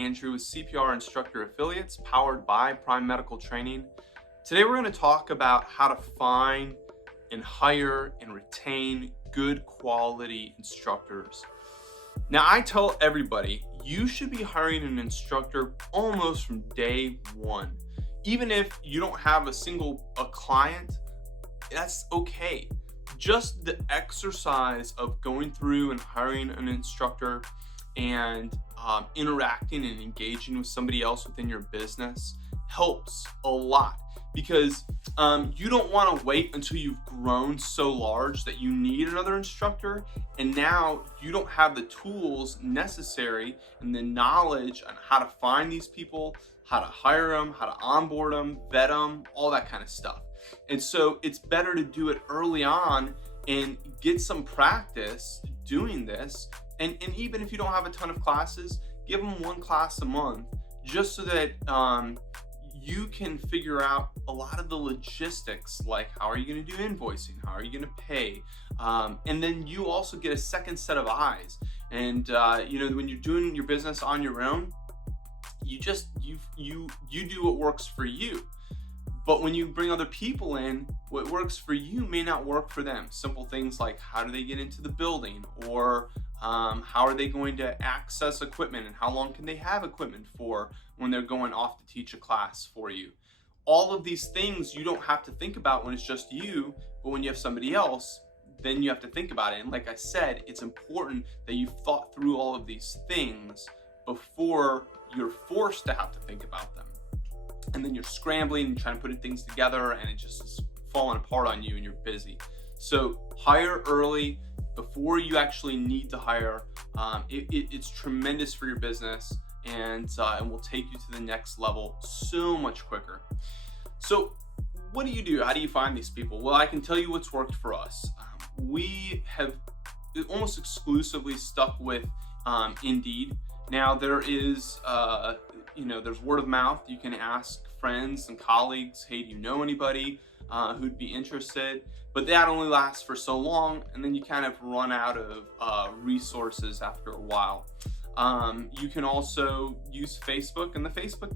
Andrew with CPR Instructor Affiliates, powered by Prime Medical Training. Today we're going to talk about how to find and hire and retain good quality instructors. Now, I tell everybody, you should be hiring an instructor almost from day one. Even if you don't have a client, that's okay. Just the exercise of going through and hiring an instructor and interacting and engaging with somebody else within your business helps a lot, because you don't want to wait until you've grown so large that you need another instructor, and now you don't have the tools necessary and the knowledge on how to find these people, how to hire them, how to onboard them, vet them, all that kind of stuff. And so it's better to do it early on and get some practice doing this. And even if you don't have a ton of classes, give them one class a month, just so that you can figure out a lot of the logistics, like how are you going to do invoicing, how are you going to pay, and then you also get a second set of eyes. And when you're doing your business on your own, you do what works for you. But when you bring other people in, what works for you may not work for them. Simple things like how do they get into the building, or how are they going to access equipment, and how long can they have equipment for when they're going off to teach a class for you. All of these things you don't have to think about when it's just you, but when you have somebody else, then you have to think about it. And like I said, it's important that you've thought through all of these things before you're forced to have to think about them. And then you're scrambling and trying to put things together, and it just is falling apart on you and you're busy. So hire early before you actually need to hire. It's tremendous for your business, and will take you to the next level so much quicker. So what do you do? How do you find these people? Well, I can tell you what's worked for us. We have almost exclusively stuck with Indeed. Now there is there's word of mouth. You can ask friends and colleagues, hey, do you know anybody who'd be interested? But that only lasts for so long, and then you kind of run out of resources after a while. You can also use Facebook, and the Facebook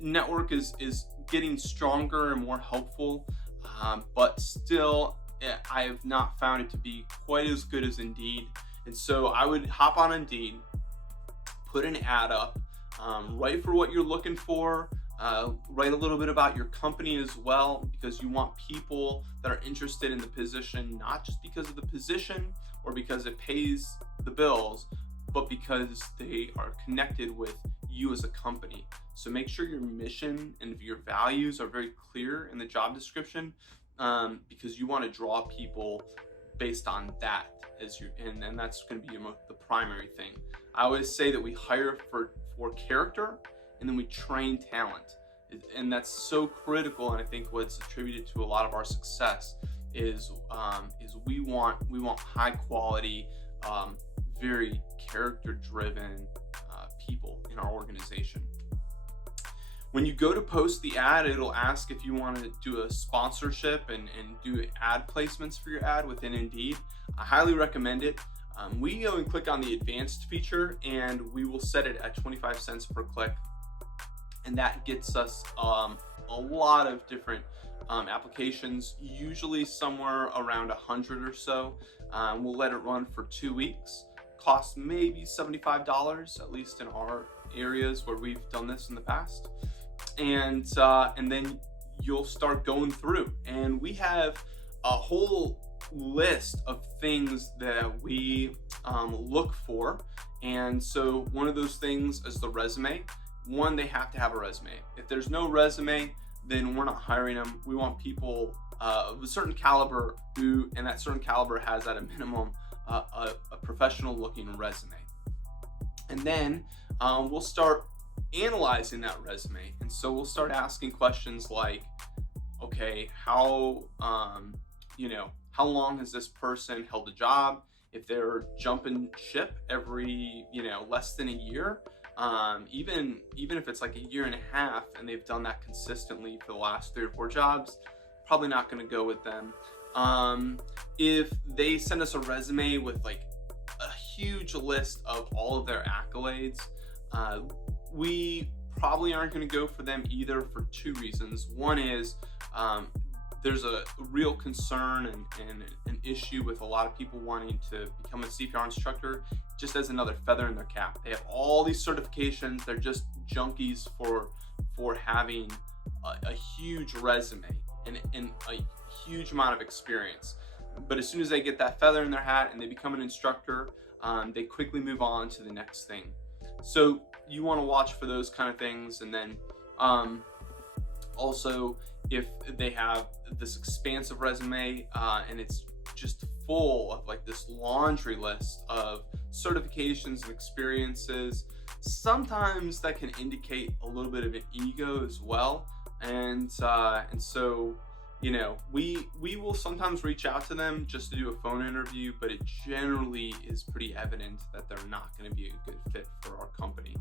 network is getting stronger and more helpful, but still I have not found it to be quite as good as Indeed. And so I would hop on Indeed, put an ad up, write for what you're looking for, write a little bit about your company as well, because you want people that are interested in the position, not just because of the position or because it pays the bills, but because they are connected with you as a company. So make sure your mission and your values are very clear in the job description, because you want to draw people based on that and that's going to be the primary thing. I always say that we hire for character, and then we train talent, and that's so critical. And I think what's attributed to a lot of our success is we want high quality, very character driven people in our organization. When you go to post the ad, it'll ask if you want to do a sponsorship and do ad placements for your ad within Indeed. I highly recommend it. We go and click on the advanced feature, and we will set it at 25 cents per click. And that gets us a lot of different applications, usually somewhere around 100 or so. We'll let it run for 2 weeks. Costs maybe $75, at least in our areas where we've done this in the past. And then you'll start going through, and we have a whole list of things that we look for. And so one of those things is the resume. One, they have to have a resume. If there's no resume, then we're not hiring them. We want people of a certain caliber and that certain caliber has at a minimum a professional looking resume. And then we'll start analyzing that resume. And so we'll start asking questions like, okay, how long has this person held a job? If they're jumping ship every, less than a year, even if it's like a year and a half and they've done that consistently for the last 3 or 4 jobs, probably not going to go with them. If they send us a resume with like a huge list of all of their accolades. We probably aren't going to go for them either for two reasons. One is there's a real concern and an issue with a lot of people wanting to become a CPR instructor just as another feather in their cap. They have all these certifications. They're just junkies for having a huge resume and a huge amount of experience. But as soon as they get that feather in their hat and they become an instructor, they quickly move on to the next thing. So you want to watch for those kind of things. And then also, if they have this expansive resume and it's just full of like this laundry list of certifications and experiences, sometimes that can indicate a little bit of an ego as well. And so, you know, we will sometimes reach out to them just to do a phone interview, but it generally is pretty evident that they're not going to be a good fit for our company.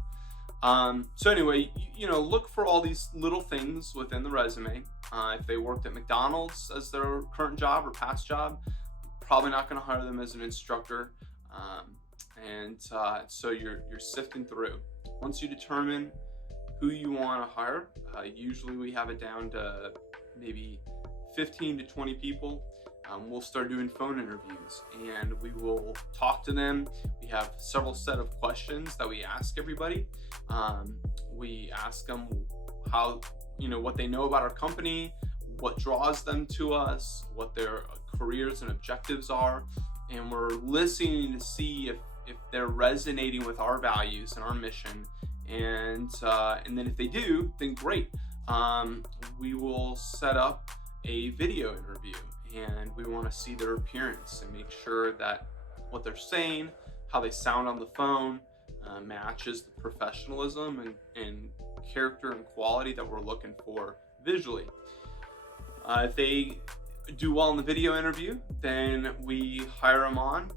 So anyway, you know, look for all these little things within the resume. If they worked at McDonald's as their current job or past job, probably not going to hire them as an instructor. So you're sifting through. Once you determine who you want to hire, usually we have it down to maybe 15 to 20 people. We'll start doing phone interviews and we will talk to them. We have several set of questions that we ask everybody. We ask them how, you know, what they know about our company, what draws them to us, what their careers and objectives are, and we're listening to see if they're resonating with our values and our mission. And then if they do, then great. We will set up a video interview and we want to see their appearance and make sure that what they're saying, how they sound on the phone, matches the professionalism and character and quality that we're looking for visually. If they do well in the video interview, then we hire them on.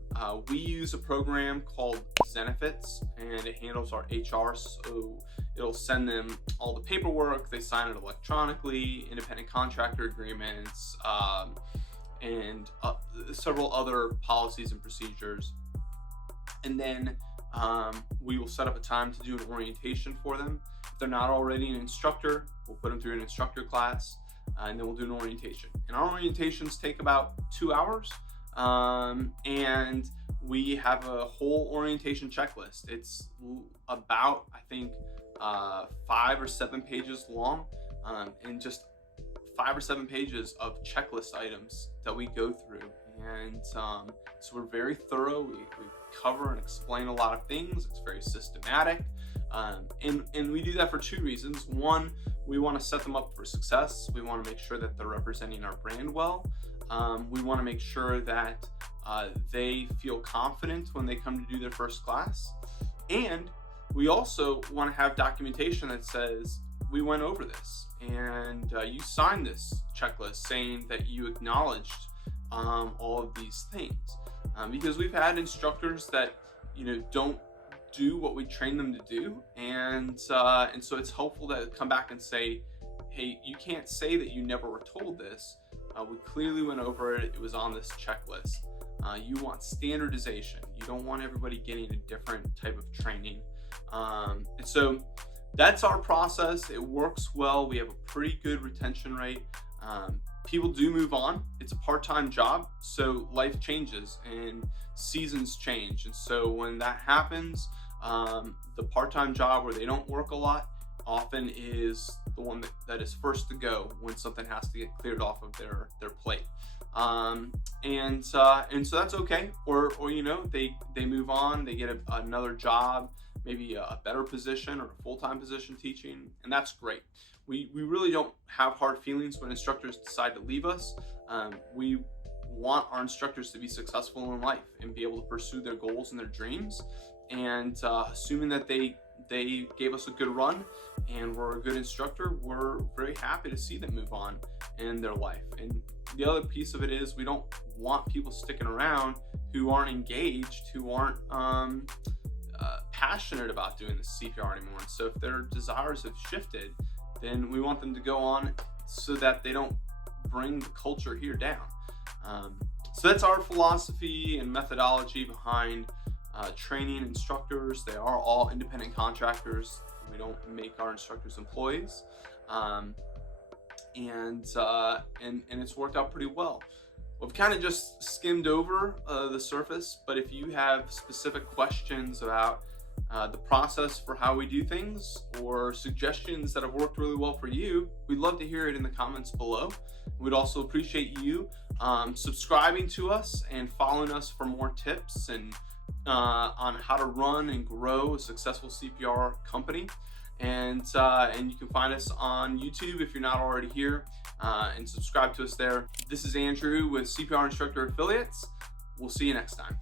We use a program called Zenefits and it handles our HR, so it'll send them all the paperwork, they sign it electronically, independent contractor agreements, and several other policies and procedures. And then we will set up a time to do an orientation for them. If they're not already an instructor, we'll put them through an instructor class, and then we'll do an orientation. And our orientations take about 2 hours, and we have a whole orientation checklist. It's about, I think, 5 or 7 pages long, and just 5 or 7 pages of checklist items that we go through. And so we're very thorough. We cover and explain a lot of things. It's very systematic. And we do that for two reasons. One, we want to set them up for success. We want to make sure that they're representing our brand well. We want to make sure that they feel confident when they come to do their first class. And we also want to have documentation that says, we went over this and you signed this checklist saying that you acknowledged all of these things. Because we've had instructors that, you know, don't do what we train them to do, and so it's helpful to come back and say, hey, you can't say that you never were told this. We clearly went over it. It was on this checklist. You want standardization. You don't want everybody getting a different type of training. And so that's our process. It works well. We have a pretty good retention rate. People do move on. It's a part-time job, so life changes and seasons change. And so when that happens, the part-time job where they don't work a lot often is the one that is first to go when something has to get cleared off of their plate. And so that's okay. Or you know, they move on, they get another job, maybe a better position or a full-time position teaching, and that's great. We really don't have hard feelings when instructors decide to leave us. We want our instructors to be successful in life and be able to pursue their goals and their dreams. And assuming that they gave us a good run and were a good instructor, we're very happy to see them move on in their life. And the other piece of it is we don't want people sticking around who aren't engaged, who aren't passionate about doing the CPR anymore. And so if their desires have shifted, then we want them to go on so that they don't bring the culture here down. So that's our philosophy and methodology behind training instructors. They are all independent contractors. We don't make our instructors employees. And it's worked out pretty well. We've kind of just skimmed over the surface, but if you have specific questions about the process for how we do things, or suggestions that have worked really well for you, we'd love to hear it in the comments below. We'd also appreciate you subscribing to us and following us for more tips and on how to run and grow a successful CPR company. And you can find us on YouTube if you're not already here, and subscribe to us there. This is Andrew with CPR Instructor Affiliates. We'll see you next time.